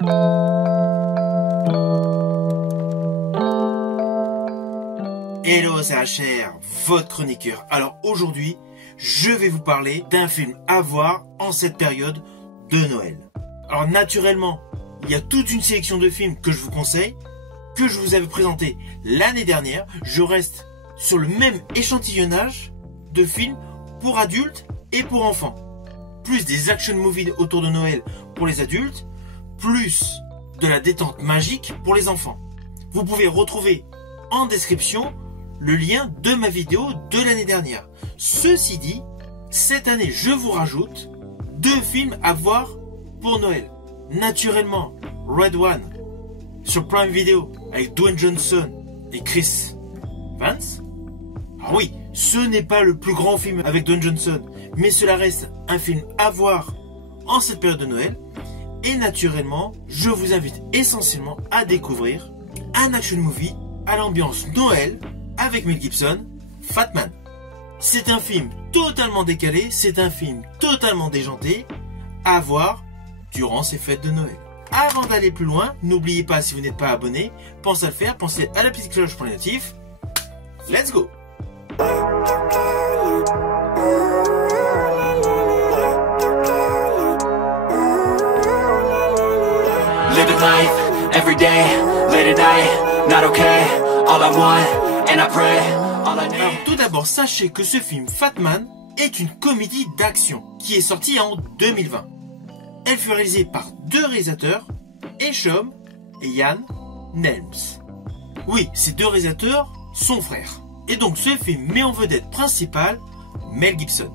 Hello, c'est HR, votre chroniqueur. Alors aujourd'hui, je vais vous parler d'un film à voir en cette période de Noël. Alors naturellement, il y a toute une sélection de films que je vous conseille, que je vous avais présenté l'année dernière. Je reste sur le même échantillonnage de films pour adultes et pour enfants. Plus des action movies autour de Noël pour les adultes, plus de la détente magique pour les enfants. Vous pouvez retrouver en description le lien de ma vidéo de l'année dernière. Ceci dit, cette année, je vous rajoute 2 films à voir pour Noël. Naturellement, Red One sur Prime Video avec Dwayne Johnson et Chris Evans. Ah oui, ce n'est pas le plus grand film avec Dwayne Johnson, mais cela reste un film à voir en cette période de Noël. Et naturellement, je vous invite essentiellement à découvrir un action movie à l'ambiance Noël avec Mel Gibson, Fat Man. C'est un film totalement décalé, c'est un film totalement déjanté à voir durant ces fêtes de Noël. Avant d'aller plus loin, n'oubliez pas, si vous n'êtes pas abonné, pensez à le faire, pensez à la petite cloche pour les notifs. Let's go! Living life, every day, late at night, not okay, all I want, and I pray, all I need. Alors tout d'abord, sachez que ce film Fat Man est une comédie d'action qui est sortie en 2020. Elle fut réalisée par 2 réalisateurs, Eshom et Ian Nelms. Oui, ces 2 réalisateurs sont frères. Et donc ce film met en vedette principale Mel Gibson.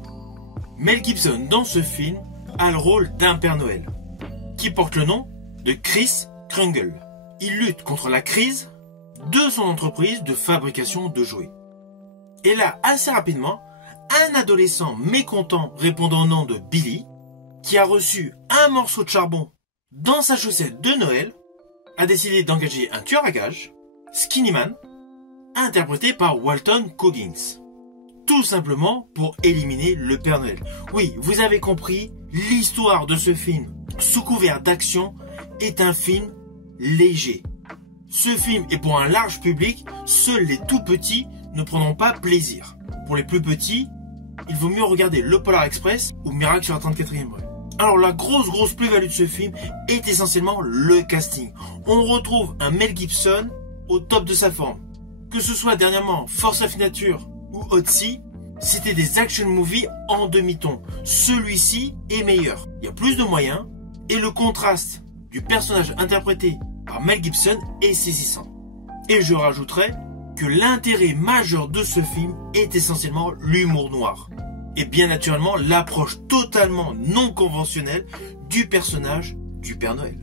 Mel Gibson dans ce film a le rôle d'un Père Noël qui porte le nom de Kris Kringle. Il lutte contre la crise de son entreprise de fabrication de jouets. Et là, assez rapidement, un adolescent mécontent répondant au nom de Billy, qui a reçu un morceau de charbon dans sa chaussette de Noël, a décidé d'engager un tueur à gages, Skinny Man, interprété par Walton Goggins. Tout simplement pour éliminer le Père Noël. Oui, vous avez compris, l'histoire de ce film, sous couvert d'action, est un film léger. Ce film est pour un large public, seuls les tout petits ne prendront pas plaisir. Pour les plus petits, il vaut mieux regarder Le Polar Express ou Miracle sur la 34e rue. Alors la grosse plus-value de ce film est essentiellement le casting. On retrouve un Mel Gibson au top de sa forme. Que ce soit dernièrement Force of Nature ou Hot Sea, c'était des action movies en demi-ton. Celui-ci est meilleur. Il y a plus de moyens et le contraste du personnage interprété par Mel Gibson est saisissant. Et je rajouterai que l'intérêt majeur de ce film est essentiellement l'humour noir. Et bien naturellement l'approche totalement non conventionnelle du personnage du Père Noël.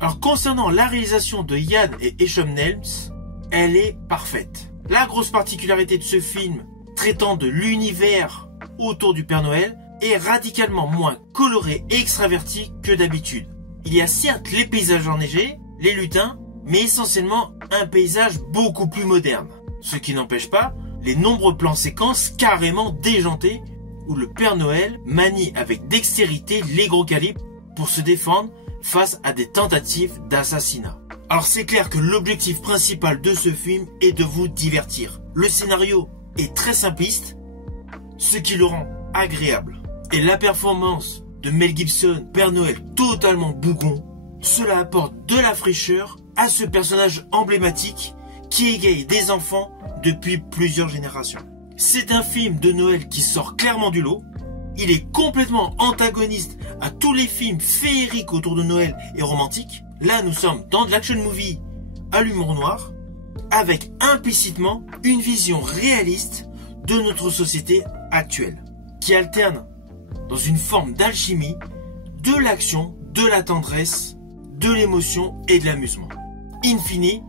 Alors concernant la réalisation de Ian et Eshom Nelms, elle est parfaite. La grosse particularité de ce film traitant de l'univers autour du Père Noël est radicalement moins coloré et extraverti que d'habitude. Il y a certes les paysages enneigés, les lutins, mais essentiellement un paysage beaucoup plus moderne. Ce qui n'empêche pas les nombreux plans séquences carrément déjantés où le Père Noël manie avec dextérité les gros calibres pour se défendre face à des tentatives d'assassinat. Alors c'est clair que l'objectif principal de ce film est de vous divertir. Le scénario est très simpliste, ce qui le rend agréable. Et la performance de Mel Gibson, Père Noël totalement bougon, cela apporte de la fraîcheur à ce personnage emblématique qui égaye des enfants depuis plusieurs générations. C'est un film de Noël qui sort clairement du lot. Il est complètement antagoniste à tous les films féeriques autour de Noël et romantiques. Là, nous sommes dans de l'action movie à l'humour noir, avec implicitement une vision réaliste de notre société actuelle, qui alterne dans une forme d'alchimie de l'action, de la tendresse, de l'émotion et de l'amusement. In fine,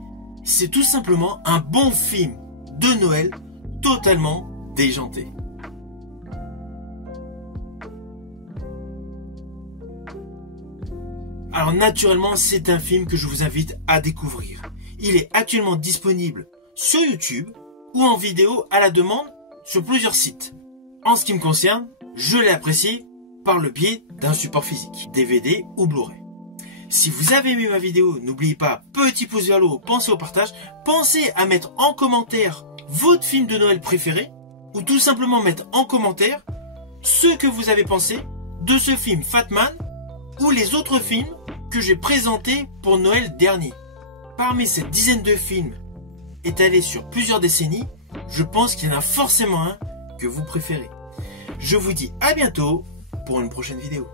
c'est tout simplement un bon film de Noël totalement déjanté. Alors naturellement, c'est un film que je vous invite à découvrir. Il est actuellement disponible sur YouTube ou en vidéo à la demande sur plusieurs sites. En ce qui me concerne, je l'ai apprécié par le biais d'un support physique, DVD ou Blu-ray. Si vous avez aimé ma vidéo, n'oubliez pas, petit pouce vers le haut, pensez au partage, pensez à mettre en commentaire votre film de Noël préféré, ou tout simplement mettre en commentaire ce que vous avez pensé de ce film Fatman, ou les autres films que j'ai présentés pour Noël dernier. Parmi cette dizaine de films étalés sur plusieurs décennies, je pense qu'il y en a forcément un que vous préférez. Je vous dis à bientôt pour une prochaine vidéo.